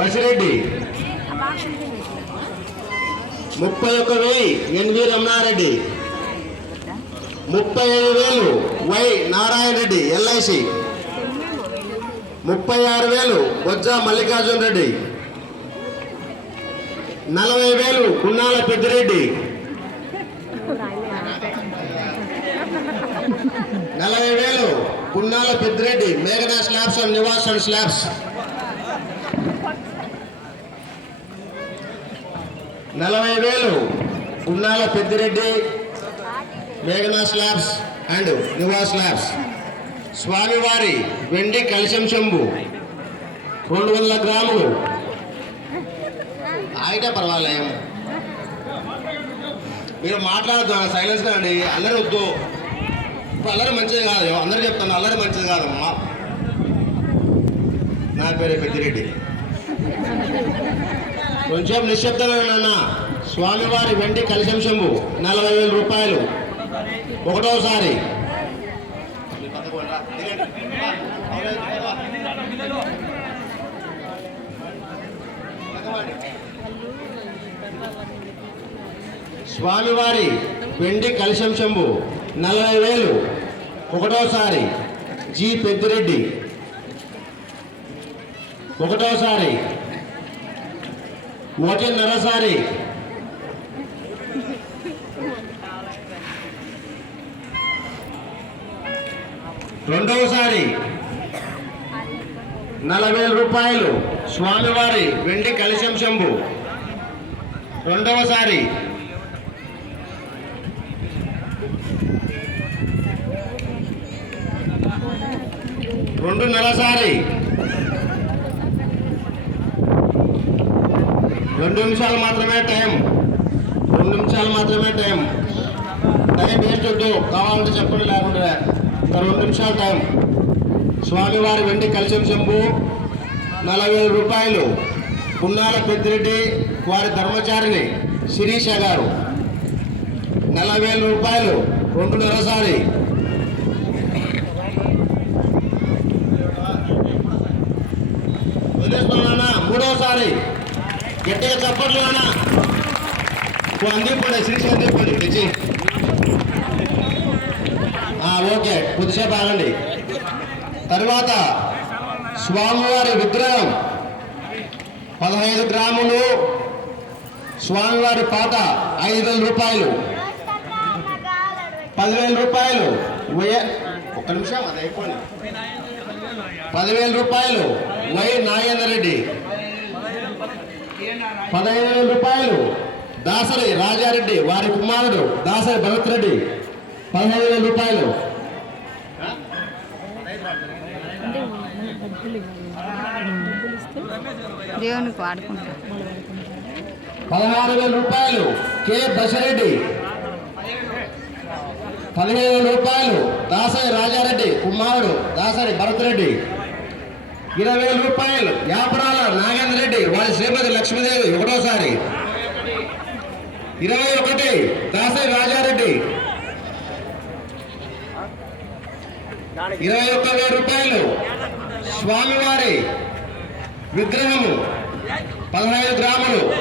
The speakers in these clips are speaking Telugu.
బసిరెడ్డి ముప్పై ఒక్క వెయ్యి ఎన్వి రమణారెడ్డి. ముప్పై ఐదు వేలు వై నారాయణ రెడ్డి ఎల్ఐసి. ముప్పై ఆరు వేలు బొజ్జ మల్లికార్జున రెడ్డి. నలభై వేలు కున్నాల పెద్దిరెడ్డి. నలభై వేలు కున్నాల పెద్దిరెడ్డి మేఘనా slabs and Nivas and slabs. నలభై వేలు. కున్నాల పెద్దిరెడ్డి మేఘనా స్లాబ్స్ అండ్ నివా స్లాబ్స్. స్వామివారి వెండి కలశం శంభు రెండు వందల గ్రాములు. ఆగితే పర్వాలే. మీరు మాట్లాడద్దు సైలెన్స్ అండి అల్లరి వద్దు. ఇప్పుడు అల్లరి మంచిది కాదు. అందరు చెప్తాను అల్లరి మంచిది కాదమ్మా నా పేరు పెద్దిరెడ్డి. కొంచెం నిశ్శబ్దమే స్వామివారి వెండి కలశం శంభు నలభై వేల రూపాయలు. ఒకటోసారి. స్వామివారి వెండి కలశం శంభు నలభై వేలు. ఒకటోసారి. జి పెద్దిరెడ్డి. ఒకటోసారి. ఒకటిన్నరసారి రెండవసారి. నలభై రూపాయలు. స్వామివారి వెండి కలిశం శంభు. రెండవసారి. రెండు నెలసారి రెండు నిమిషాలు మాత్రమే టైం. రెండు నిమిషాలు మాత్రమే టైం. టైం వేస్ట్ వద్దు. కావాలంటే చెప్పండి లేకుండా రెండు నిమిషాలు టైం. స్వామివారి వెండి కలిసిన చెంబు నలభై వేల రూపాయలు. పున్నాల పెద్దిరెడ్డి వారి ధర్మచారిని శిరీష గారు. నలభై వేల రూపాయలు. రెండు నెలసారి వదిలేస్తున్నానా మూడవసారి గట్టిగా చప్పట్లు అన్నా అందిపోండి శిరీష అందిపోండి తెచ్చి ఓకే కొద్దిసేపు ఆగండి. తర్వాత స్వామివారి విగ్రహం. పదహైదు గ్రాములు. స్వామివారి పాత ఐదు వేల రూపాయలు. పదివేల రూపాయలు. ఒక నిమిషం అది అయిపోయింది పదివేల రూపాయలు. వై నాగేందర్ రెడ్డి. పదహైదు వేల రూపాయలు. దాసరి రాజారెడ్డి వారి కుమారుడు దాసరి భరత్ రెడ్డి పదహైదు వేల రూపాయలు. దేవునికి వాడుకుంటా. పదహారు వేల రూపాయలు. కె. బసిరెడ్డి. పదిహేను వేల రూపాయలు. దాసరి రాజారెడ్డి కుమారుడు దాసరి భరత్ రెడ్డి ఇరవై వేల రూపాయలు. యాపరాల నాగేంద్ర రెడ్డి వారి శ్రీమతి లక్ష్మీదేవి ఒకటోసారి. ఇరవై ఒకటి దాసరి రాజారెడ్డి. ఇరవై ఒక్క వేల రూపాయలు. స్వామివారి విగ్రహము పదహైదు గ్రాములు.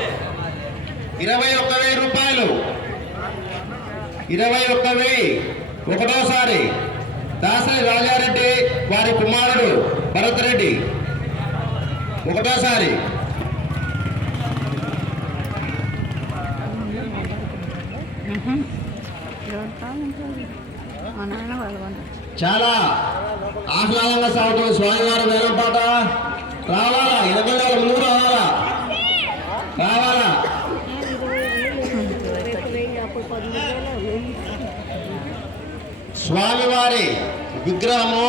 ఇరవై ఒక్క వెయ్యి రూపాయలు. ఇరవై ఒక్క వెయ్యి ఒకటోసారి. దాసరి రాజారెడ్డి వారి కుమారుడు. భరత్ రెడ్డి. ఒకటోసారి. చాలా ఆహ్లాదంగా సాగుతుంది స్వామివారి వేలం పాట. రావాలా? ఇరవై వేల ముందుకు రావాలా? రావాలా? స్వామివారి విగ్రహము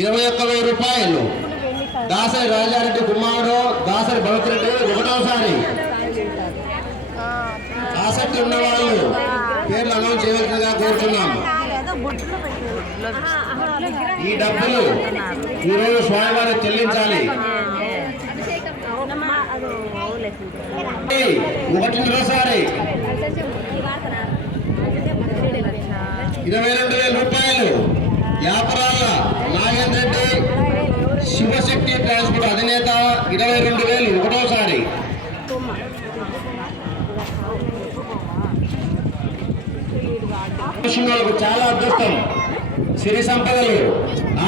ఇరవై ఒక్క వెయ్యి రూపాయలు. దాసరి రాజారెడ్డి కుమారుడు దాసరి భరత్ రెడ్డి ఒకటోసారి. ఆసక్తి ఉన్న వాళ్ళు పేర్లు అనౌన్స్ చేయవలసిందిగా కోరుతున్నాము ఈ డబ్బులు ఈరోజు స్వామివారి చెల్లించాలి. ఒకటిన్నరసారి. ఇరవై రెండు వేల రూపాయలు. వ్యాపారాలు శివశక్తి ట్రాన్స్పోర్ట్ అధినేత ఇరవై రెండు వేలు ఒకటోసారి. చాలా అదృష్టం. సిరి సంపదలు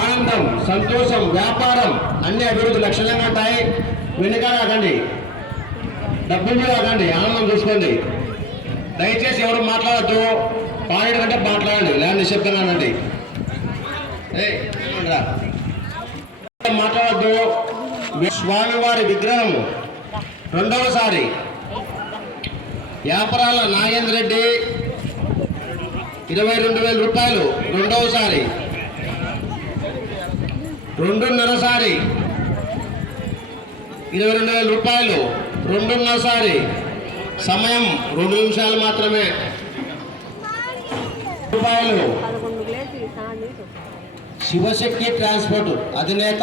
ఆనందం సంతోషం వ్యాపారం అన్ని అభివృద్ధి లక్షణంగా ఉంటాయి. వెనుక రాకండి డబ్బులు రాకండి ఆనందం చూసుకోండి. దయచేసి ఎవరు మాట్లాడద్దు. పాయింట్ కంటే మాట్లాడండి లేదా నిశ్శబ్దంగానండి ఏయ్, ఏమండి రా. మాట్లాడద్దు. స్వామివారి విగ్రహం రెండవసారి. వ్యాపారాల నాగేంద్ర రెడ్డి. ఇరవై రెండు వేల రూపాయలు. రెండవసారి. రెండున్నరసారి. ఇరవై రెండు వేల రూపాయలు. రెండున్నరసారి. సమయం రెండు నిమిషాలు మాత్రమే. రూపాయలు. శివశక్తి ట్రాన్స్పోర్ట్ అధినేత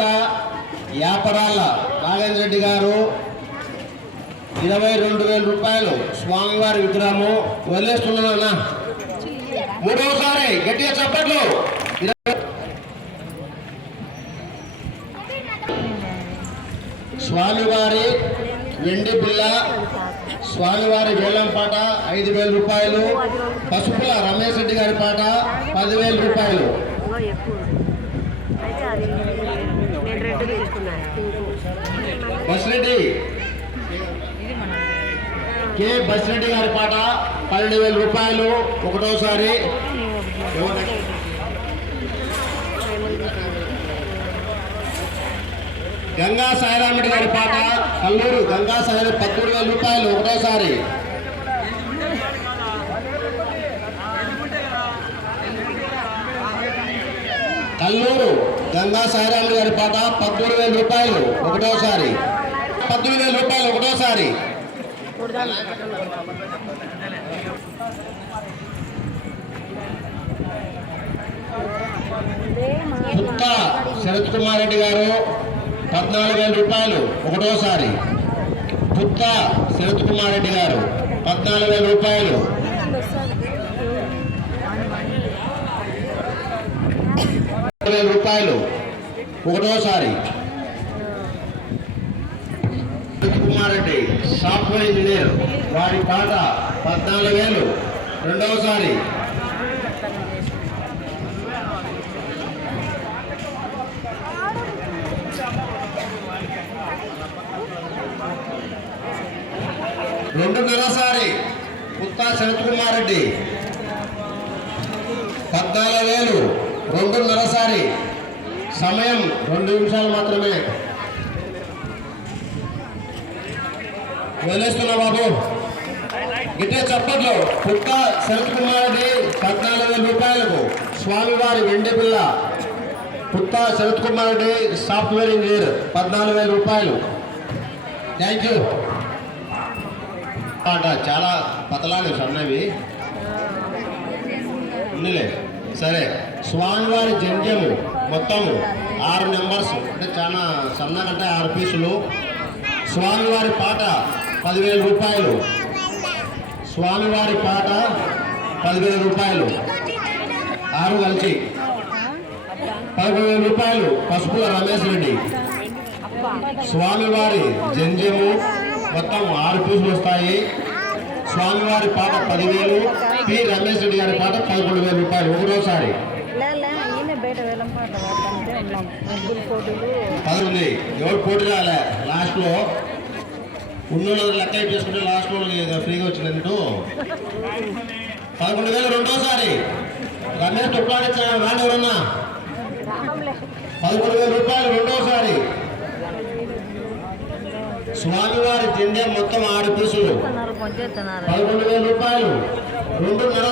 యాపరాల నాగేంద్ర రెడ్డి గారు ఇరవై రెండు వేల రూపాయలు స్వామివారి విగ్రహము వదిలేస్తున్నానన్నా మూడవసారి గట్టిగా చెప్పట్లు. స్వామివారి వెండి బిల్ల స్వామివారి వేలం పాట ఐదు వేల రూపాయలు పసుపుల రమేష్ రెడ్డి గారి పాట పదివేల రూపాయలు ఇంకా ఎక్కువ అయితే అది నేను రెడ్ తీసుకున్నాను బస్రెడ్డి కె బస్రెడ్డి గారి పాట పన్నెండు వేల రూపాయలు ఒకటోసారి. గంగా సాయిరామిడి గారి పాట కల్లూరు. గంగా సాయి పద్దెనిమిది వేల రూపాయలు ఒకటోసారి కల్లూరు గంగా సాయిరాములు గారి పాట పద్దెనిమిది వేల రూపాయలు ఒకటోసారి. పద్దెనిమిది వేల రూపాయలు ఒకటోసారి. పుత్త శరత్ కుమార్ రెడ్డి గారు పద్నాలుగు వేల రూపాయలు ఒకటోసారి. పుత్త శరత్ కుమార్ రెడ్డి గారు పద్నాలుగు వేల రూపాయలు. వేల రూపాయలు. ఒకటోసారి. శరత్ కుమార్ రెడ్డి సాఫ్ట్వేర్ ఇంజనీర్ వారి పాట పద్నాలుగు వేలు రెండవసారి రెండున్నరసారి. పుత్తా శరత్ కుమార్ రెడ్డి పద్నాలుగు వేలు రెండున్నరసారి. సమయం రెండు నిమిషాలు మాత్రమే. వదిలేస్తున్నా బాబు. ఇదే చప్పట్లు. పుట్ట శరత్ కుమార్ పద్నాలుగు వేల రూపాయలకు స్వామివారి వెండి పిల్ల. పుట్ట శరత్ కుమార్ సాఫ్ట్వేర్ ఇంజనీర్ పద్నాలుగు వేల రూపాయలు. Thank you. పాట చాలా పతలాలు సన్నవి. సరే. స్వామివారి జంజము మొత్తం ఆరు నెంబర్స్. అంటే చాలా సన్నగంటే ఆరు పీసులు. స్వామివారి పాట పదివేల రూపాయలు. స్వామివారి పాట పదివేల రూపాయలు. ఆరు కలిసి పదకొండు వేల రూపాయలు. పసుపుల రమేష్ రెడ్డి. స్వామివారి జంజము మొత్తం ఆరు పీసులు వస్తాయి. స్వామివారి పాట పదివేలు. పి రమేష్ రెడ్డి గారి పాట పదకొండు వేల రూపాయలు. ఒకటోసారి. ఉన్నాం. ముగ్గురు పోటీలు. ఎవరు పోటీ రాలే? లాస్ట్లో ఉన్న లెక్క చేసుకుంటే లాస్ట్లో ఫ్రీగా వచ్చిందంటూ పదకొండు వేలు రెండోసారి. రమేష్ తుప్పాడిచ్చాను రాండి ఎవరన్నా? పదకొండు వేల రూపాయలు రెండోసారి. స్వామివారి తిండే మొత్తం ఆరు పీసులు పదకొండు వేల రూపాయలు. రెండున్నరసారి రెండు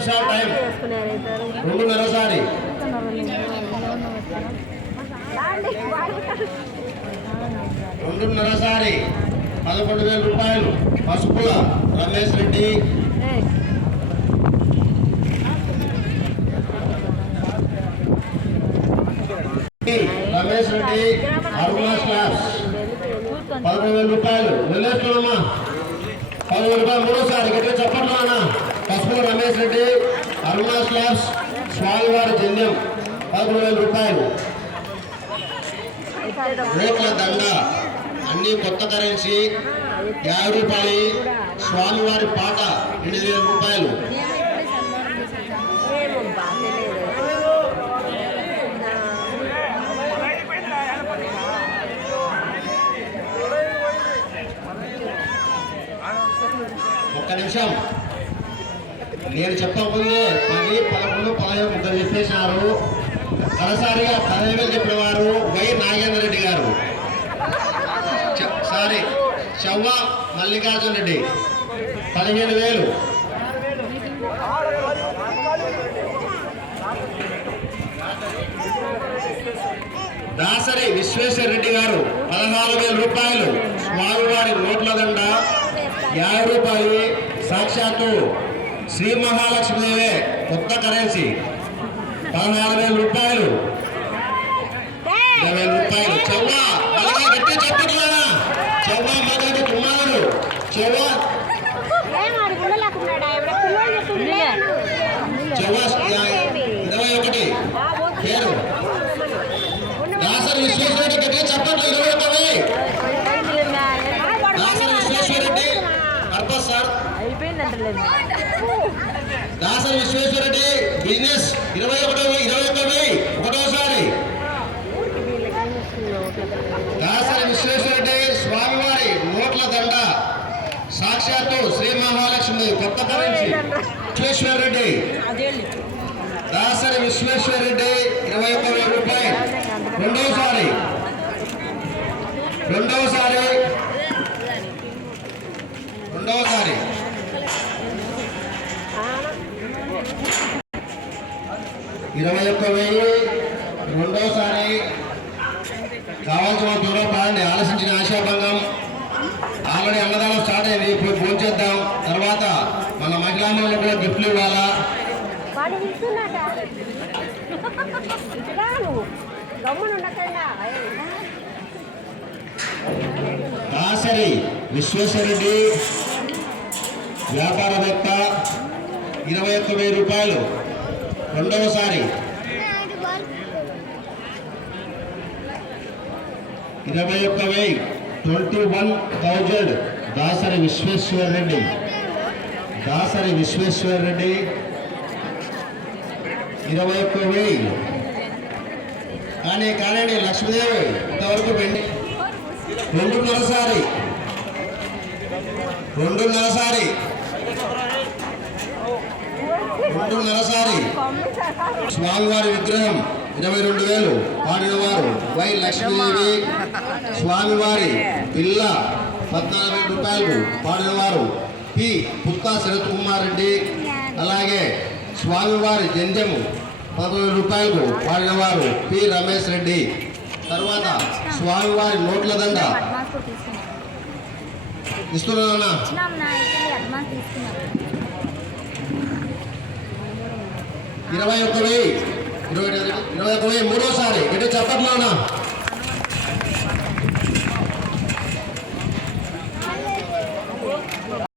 నిమిషాలు టైం చేసుకున్నారు ఇద్దరు రెండున్నరసారి. రెండున్నరసారి. పదకొండు వేల రూపాయలు. పసుపుల రమేష్ రెడ్డి. రమేష్ రెడ్డి అరుణా క్లాస్. పదకొండు వేల రూపాయలు. వెళ్ళేస్తున్నామా పదకొండు రూపాయలు. మూడోసారి. గట్టిగా చెప్పండి అన్నా. పసుపుల రమేష్ రెడ్డి అరుణా స్లాబ్స్ స్వామివారి జన్యం పదమూడు వేల రూపాయలు. రేట్ల దండ అన్ని కొత్త కరెన్సీ యాభై రూపాయలు స్వామివారి పాట ఎనిమిది వేల రూపాయలు. ఒక్క నిమిషం. నేను చెప్పకముందే పది పదకొండు పదహైదు ముగ్గురు చెప్పేసినారు తలసారిగా పదహైదు వేలు చెప్పిన వారు వై నాగేంద్ర రెడ్డి గారు. సారీ చవ్వ మల్లికార్జున రెడ్డి. పదిహేను వేలు. దాసరి విశ్వేశ్వర రెడ్డి గారు పదహారు వేల రూపాయలు. స్వామివారి నోట్ల దండ యాభై రూపాయలు. సాక్షాత్తు శ్రీ మహాలక్ష్మీదేవే కొత్త కరెన్సీ. పదహారు వేల రూపాయలు. ఇరవై రూపాయలు. చెవ్వ అలాగే గట్టి చెప్పట్లేదా చెవ్వ మొదటి కుమారుడు. చెవ్వ. చెవ్వ ఇరవై ఒకటి. పేరు. దాసరి గట్టిగా చెప్పట్లు ఇరవై ఒకటి దాసరి సార్. అయిపోయిందంటలేదు దాసరి విశ్వేశ్వరరెడ్డి బిజినెస్ ఇరవై ఒకటో ఇరవై ఒకటి ఒకటోసారి దాసరి విశ్వేశ్వర రెడ్డి స్వామివారి నోట్ల దండ సాక్షాత్తు శ్రీ మహాలక్ష్మి కొత్త కరెన్సీ విశ్వేశ్వర రెడ్డి దాసరి విశ్వేశ్వర రెడ్డి ఇరవై ఒక్క వేల రూపాయలు రెండవసారి రెండవసారి రెండవసారి ఇరవై ఒక్క వెయ్యి రెండోసారి కావాల్సిన దూరం పాడండి ఆలోచించిన ఆశాభంగం. ఆల్రెడీ అన్నదానం స్టార్ట్ అయింది. ఇప్పుడు ఫోన్ చేద్దాం. తర్వాత మన మహిళా కూడా గిఫ్ట్లు ఇవ్వాలా? దాసరి విశ్వేశ్వరరెడ్డి వ్యాపారవేత్త. ఇరవై ఒక్క వెయ్యి రూపాయలు. రెండవసారి. ఇరవై ఒక్క వెయ్యి. Twenty one thousand. Dasari Visweswara Reddy. Dasari Visweswara Reddy. ఇరవై ఒక్క వెయ్యి. కానీ కానీ లక్ష్మీదేవి ఇంతవరకు వెండి రెండున్నరసారి. రెండున్నరసారి. రెండున్నరసారి స్వామివారి విగ్రహం ఇరవై రెండు వేలు. పాడినవారు వై లక్ష్మీదేవి. స్వామివారి పిల్ల పద్నాలుగు వేల రూపాయలు పాడినవారు పి పుత్తా శరత్ కుమార్ రెడ్డి. అలాగే స్వామివారి జంజము పదవేల రూపాయలకు. పాడినవారు పి రమేష్ రెడ్డి. తర్వాత స్వామివారి నోట్ల దండ. ఇస్తున్నా ఇరవై ఒక్క వెయ్యి ఇరవై ఇరవై ఒక్క వెయ్యి మూడోసారి గట్టి చెప్పట్లోనా